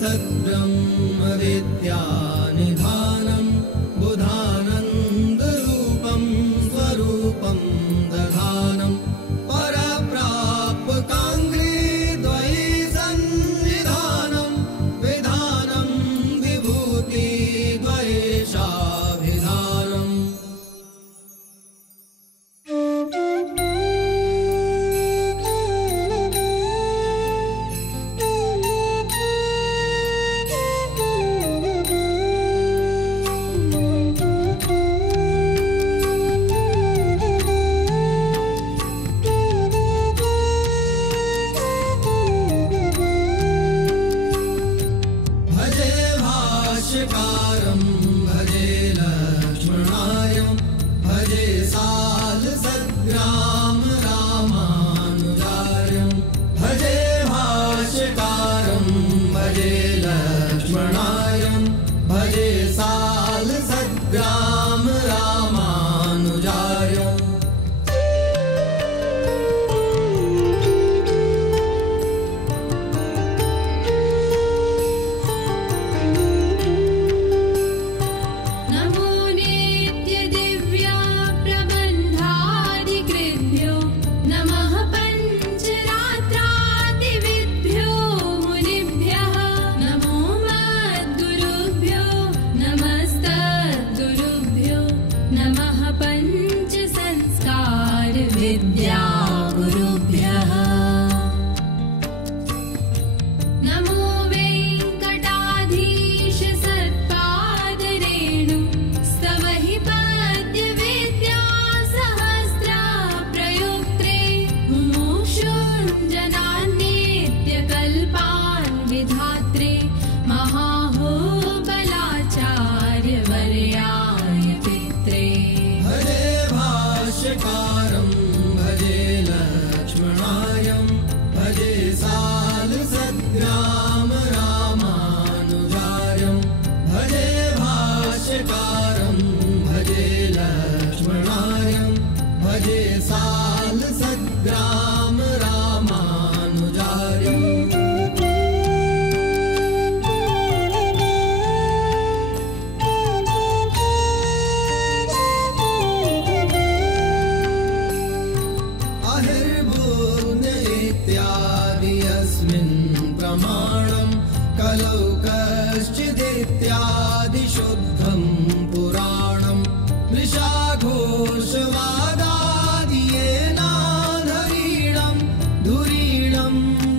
सद्ब्रह्मविद्यानिधानं बुधानन्दरूपं स्वरूपं दधानं परप्राप्यकाङ्घ्रिद्वयसन्निधानं विधानं विभूतिद्वयेशाभिधानम् भाष्यकारं भजे लक्ष्मणायं भजे सालसद्ग्राम रामानुजार्यं भजे भाष्यकारं भजे लक्ष्मणायं भजे सालसद्ग्राम रामानुजार्यम् विद्या गुरुभ्यः नमो वेङ्कटाधीश सत्पादरेणु स्तवहि पद्य विद्या सहस्रा प्रयुक्ते मुमुक्षुञ्जनान्येत्यकल्पान् विधात्रे महाहोबलाचार्यवर्याय पित्रे भजे भाष्यकारं भजे लक्ष्मणायं भजे सालसद्ग्राम रामानुजार्यं भजे भाष्यकारं भजे लक्ष्मणायं भजे सालसद्ग्राम रामानुजार्यम् इत्यादि अस्मिन् प्रमाणं कलौ कश्चिदित्यादि शुद्धं पुराणं वृषाघोषवादादियेनाधरीणं धुरीणं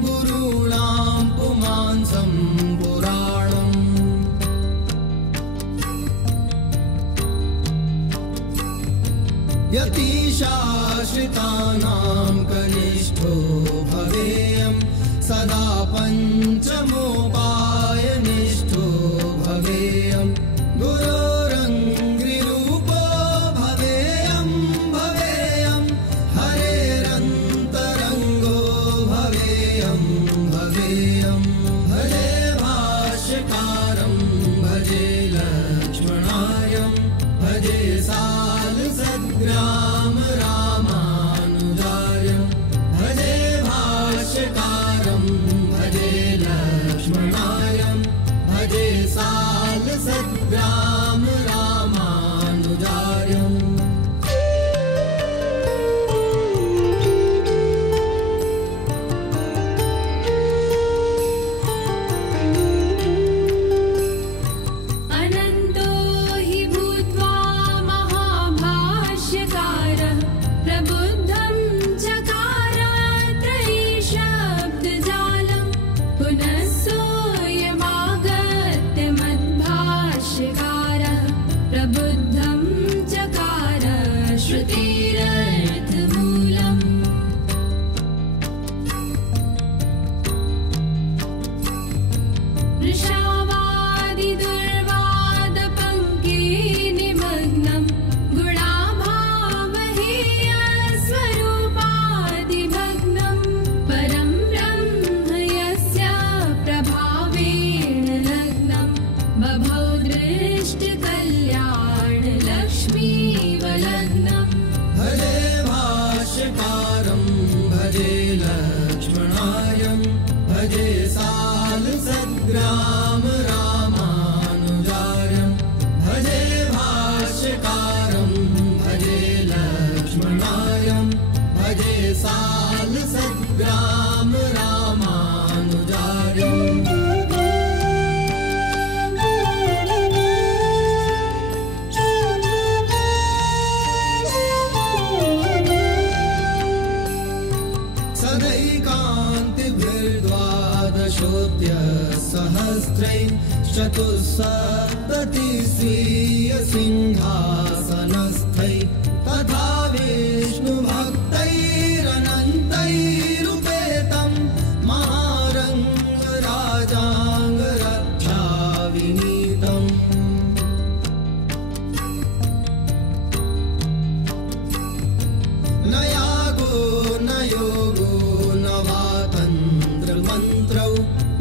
गुरूणां पुमांसं पुराणम् यतीशाश्रितानां कनिष्ठो भवेयं सदा पञ्चमोपायनिष्ठो भवेयं गुरोरङ्घ्रिरूपो भवेयं भवेयं हरेरन्तरङ्गो भवेयं भवेयं भजे भाष्यकारं भजे लक्ष्मणायं भजे सालसद्ग्राम रामानुजार्यं भजे भाष्यकारं भजे लक्ष्मणायं भजे सालसद्ग्राम रामानुजार्यम् अनन्तो हि भूत्वा महाभाष्यकार राम रामानुजार्यं भजे भाष्यकारं भजे लक्ष्मणार्यं भजे सालसद्ग्राम रामानुजार्यम् सहस्रै चतुस्सप्तति स्वीय सिंहासनस्थै तथा विष्णुभक्तैरनन्तैरुपेतं महारङ्गराजाङ्गरक्षाविनीतम् न यागो न योगो न वा तन्त्रमन्त्रौ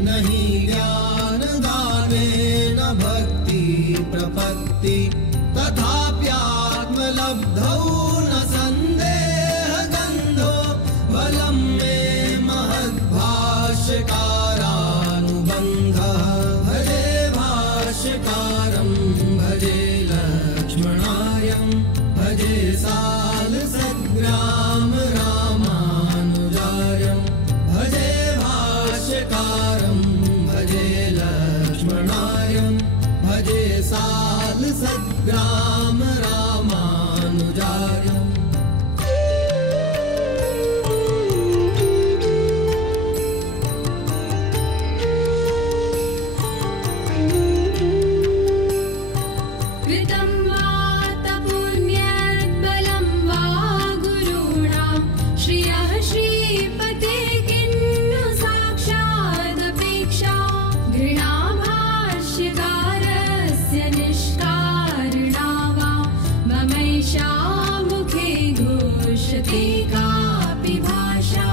न हि ज्ञानदानेन भक्ति प्रपत्ति तथाप्यात्मलब्धौ न सन्देहगन्धो बलं मे महद्भाष्यकारानुबन्धः भजे भाष्यकारं भजे लक्ष्मणार्यं भजे सालसद्ग्राम रामानुजार्यं भजे भाष्यकारं भजे लक्ष्मणार्यं भजे सालसद्ग्राम रामानुजार्यम् कृतं वा तपुण्यद्बलं वा गुरूणां श्रियः श्रीपते किन्नु साक्षादपेक्षा घृणाभाष्यकारस्य निष्कारणा वा ममैषा मुखे घोषते कापि भाषा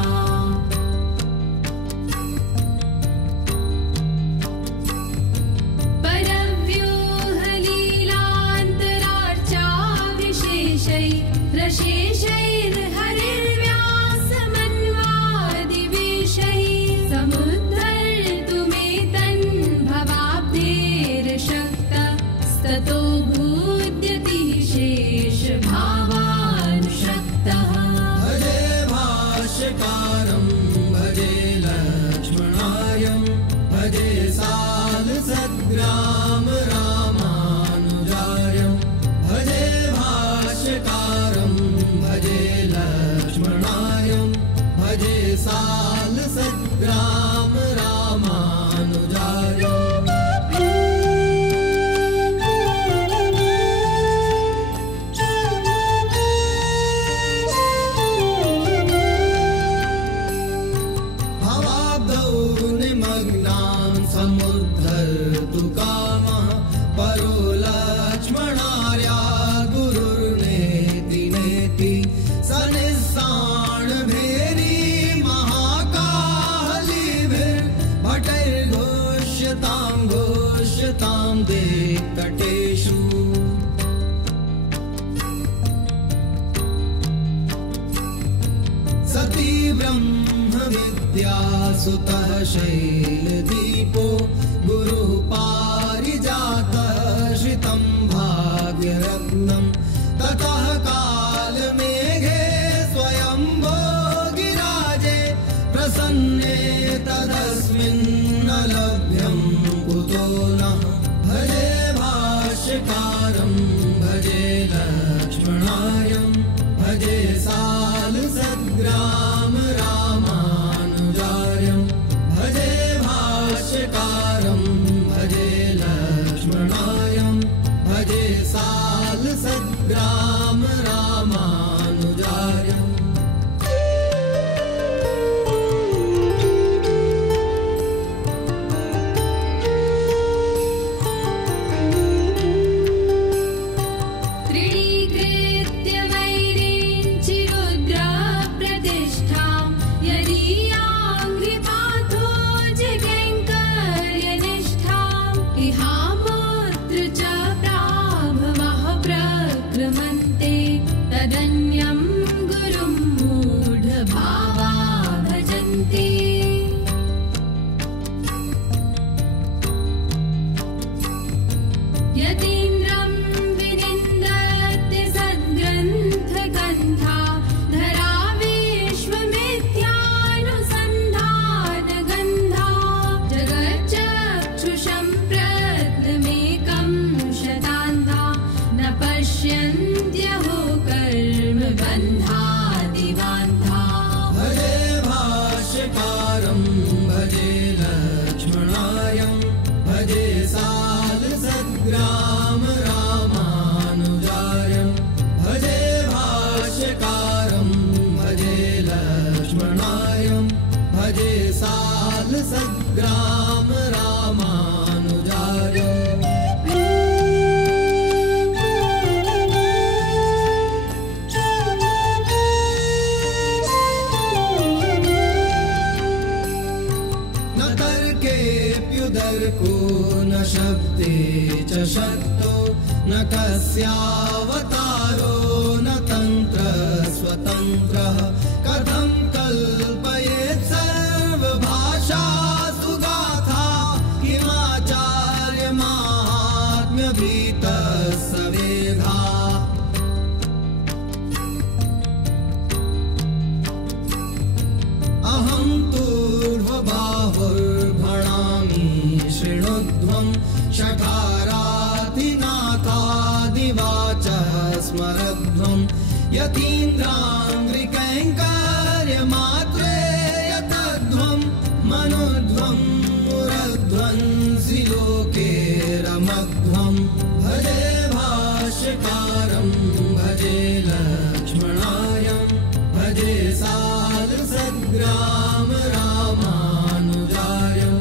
रशेषैर्हरिर्व्यासमन्वादिवेशैः समुद्धर्तु मे तन्भवाब्धेर्शक्तस्ततो भूद्यति शेषभावानुशक्तः भजे भाष्यकारं भजे लक्ष्मणार्यं भजे सालसद्ग्राम रामानुजार्यं भजे भाष्यकारं भजे लक्ष्मणार्यं भजे सालसद्ग्राम रामानुजार्यम् भवाब्धौ निमग्नान् समुद्धर्तु कामः परो लक्ष्मणार्या गुरुर्नेति नेति स निस्साणभेरी महाकालीभिर्भटैर्घोष्यतां घोष्यतां देकटेषु सती ब्रह्मविद्यासुतः शैलदीपो गुरुः पारिजातः श्रितं भाग्यरत्नं ततः कालमेघे स्वयंभो गिराजे प्रसन्ने तदस्मिन्न लभ्यं कुतो नः भजे भाष्यकारं भजे लक्ष्मणार्यं भजे सालसद्ग्राम रामानुजार्यं भजे भाष्यकारं भजे लक्ष्मणार्यं भजे सालसद्ग्राम रामानुजार्यम् त्रिणीकृत्य वैरीं चिरुद्रप्रतिष्ठां यदीयाङ्घ्रिपाथो जगैङ्कर्यनिष्ठाम् इहामोऽत्र च प्राभवः प्रक्रमन्ते तदन्यं गुरुं मूढभावा भजन्ते बन्धादिवान्धा भजे भाष्यकारं भजे लक्ष्मणायं भजे सालसद्ग्राम रामानुजार्यं भजे भाष्यकारं भजे लक्ष्मणायं भजे सालसद्ग्राम रामानुजार्यम् को न शब्दे च शक्तो न कस्यावतारो न तन्त्र स्वतन्त्रः कथं कल्पयेत् सर्वभाषासु गाथा किमाचार्य माहात्म्यभीतः सवेधा अहं तूर्वबाहुर्भणामि शृणुध्वं षठाराधिनाथादिवाचः स्मरध्वं यतीन्द्राङ्घ्रिकैङ्कर्यमात्रे यतध्वं मनुध्वं मुरध्वंसि लोके रमध्वं भजे भाष्यकारं भजे लक्ष्मणायं भजे सालसद्ग्राम रामानुजार्यं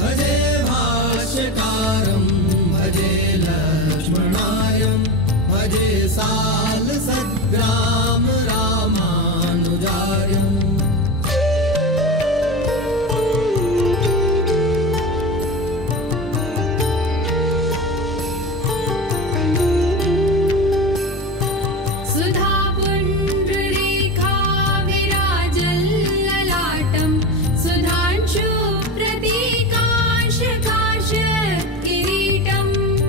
भजे भाष्यकारं भजे लक्ष्मणायं भजे सालसद्ग्राम रामानुजार्यम् सुधापुण्डरीका विराजल्ललाटं सुधांशु प्रतीकाशकाशकिरीटं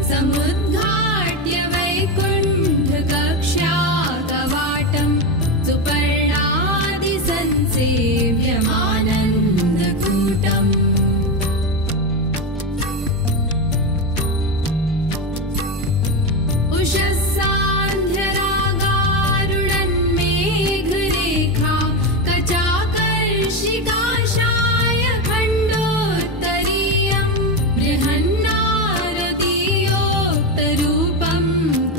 समुद्घाट्य वैकुण्ठकक्ष्याकवाटं सुपर्णादिसंसेव्यमानन्दकूटम् उषःसान्ध्यरागारुणन्मेघरेखा कचाकर्षिकाशाय खण्डोत्तरीयं बृहन्नारतीयोक्तरूपं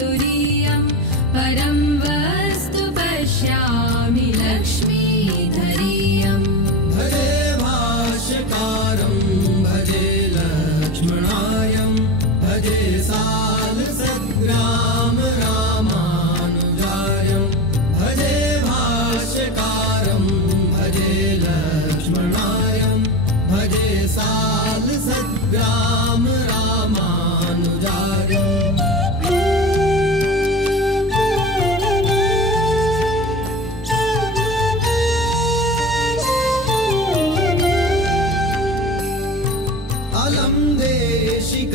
तुरीयं परं वस्तु पश्यामि लक्ष्मीधरीयम् भजे भाष्यकारं भजे लक्ष्मणायं भजे सालसद्ग्राम रामानुजार्यं भजे भाष्यकारं भजे लक्ष्मणायं भजे सालसद्ग्राम रामानुजार्यम् अलं देशिकैरन्यचित्तैः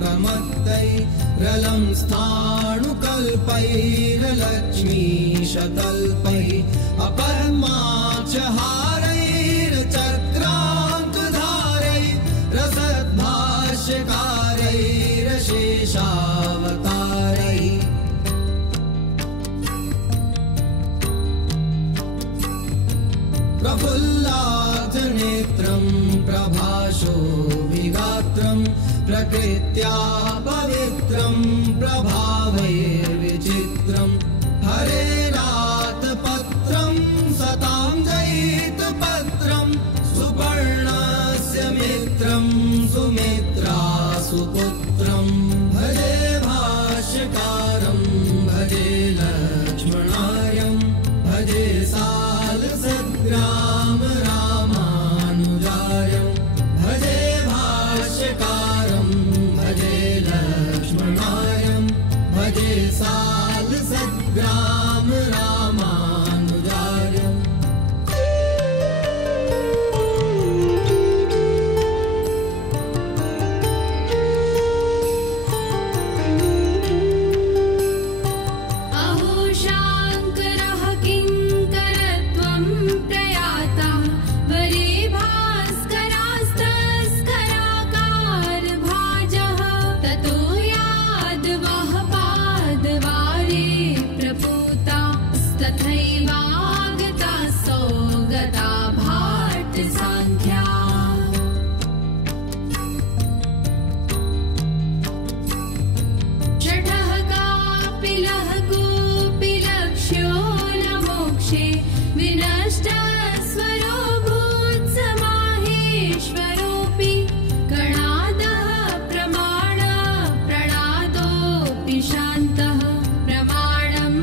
प्रमत्तैरलं स्थाणुकल्पैरलक्ष्मीशतल्पैः अपरमाचहारैर्चक्रान्तधारैः रसद्भाष्यकारैरशेषावतारैः प्रफुल्लातनेत्रं प्रभासो विगात्रं प्रकृत्या पवित्रं प्रभावैर्विचित्रं हरेरातपत्रं सतां जयितपत्रं सुपर्णस्य मित्रं सुमित्रासुपुत्रं भजे भाष्यकारं भजे लक्ष्मणायं भजे सालसद्ग्राम रामानुजार्यं भजे भाष्यकारं भजे लक्ष्मणायं भजे सालसद्ग्राम रामानुजार्यम् अहो शाङ्करः किङ्करत्वं प्रयाता वरे भास्करास्तस्कराकारभाजः ततो यादवः पादवारे प्रमाणं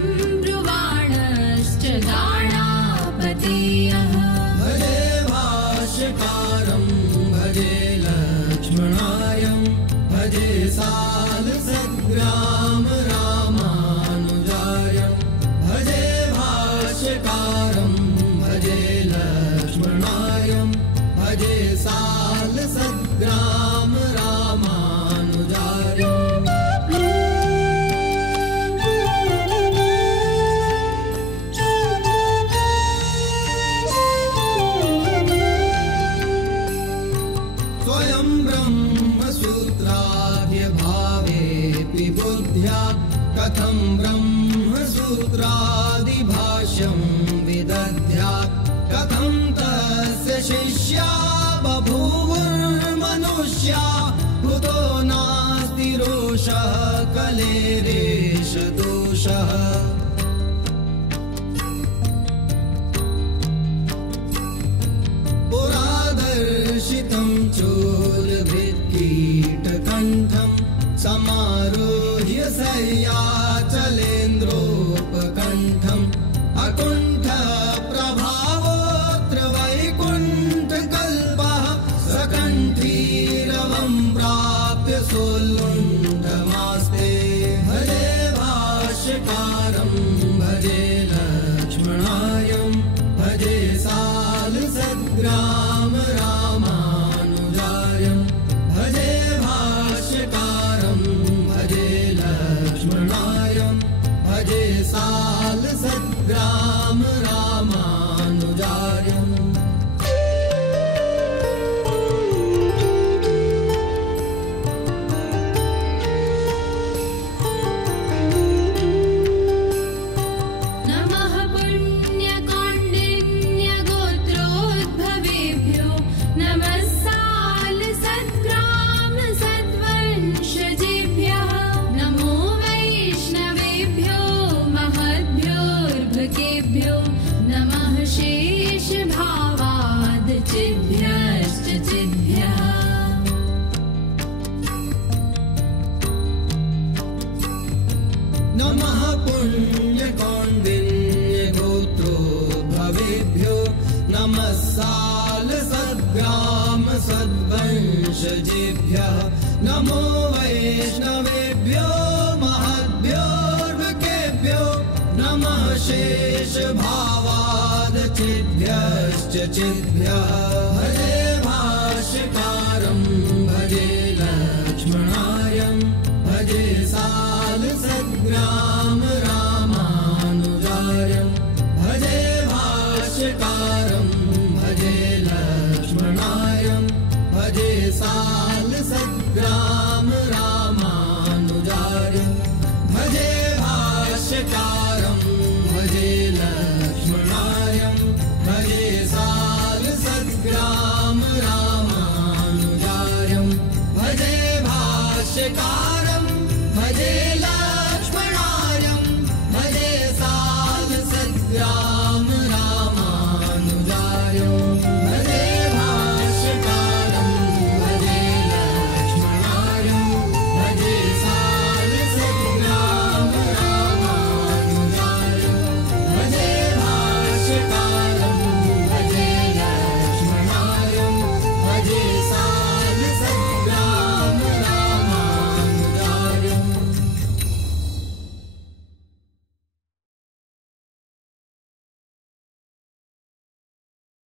ब्रुवाणश्च दाणापतेयः भजे भाष्यकारं भजे लक्ष्मणायं भजे सालसद्ग्राम रामानुजायं भजे भाष्यकारं भजे लक्ष्मणायं भजे सालसद्ग्राम रामानुजायम् स्वयं ब्रह्मसूत्राद्यभावेऽपि बुद्ध्या कथं ब्रह्मसूत्रादिभाष्यं विदध्यात् कथं तस्य शिष्या बभूवुर्मनुष्या कुतो नास्ति रोषः कलेरेष दोषः पुरादर्शितं चोरभृत्कीटकण्ठं समारोह्य शय्याचलेन्द्रोपकण्ठम् अकुण्ठप्रभावोऽत्र वैकुण्ठकल्पः सकण्ठीरवं प्राप्य सोल्लुण्ठमास्ते भजे भाष्यकारं भजे लक्ष्मणायं भजे सालसद्ग्राम रामानुजायं भजे भाष्यकारं भजे लक्ष्मणायं भजे सालसद्ग्राम रामानुजायम् नमः पुण्यकौण्डिन्यगोत्रोद्भवेभ्यो नमः सालसद्ग्राम सद्वंशजेभ्यः नमो वैष्णवेभ्यो महद्भ्योर्भकेभ्यो नमः शेषभावादचिद्भ्यश्च चिद्भ्यः नमः पुण्यकौण्डिन्यगोत्रोद्भवेभ्यो नमः सालसद्ग्राम सद्वंशजेभ्यः नमो वैष्णवेभ्यो महद्भ्योर्भकेभ्यो नमः शेषभावादचिद्भ्यश्च चिद्भ्यः भजे भाष्यकारं भजे लक्ष्मणायं भजे सालसद्ग्राम रामानुजायं भजे भाष्यकारं भजे लक्ष्मणायं भजे सालसद्ग्राम रामानुजायं भजे भाष्यकारं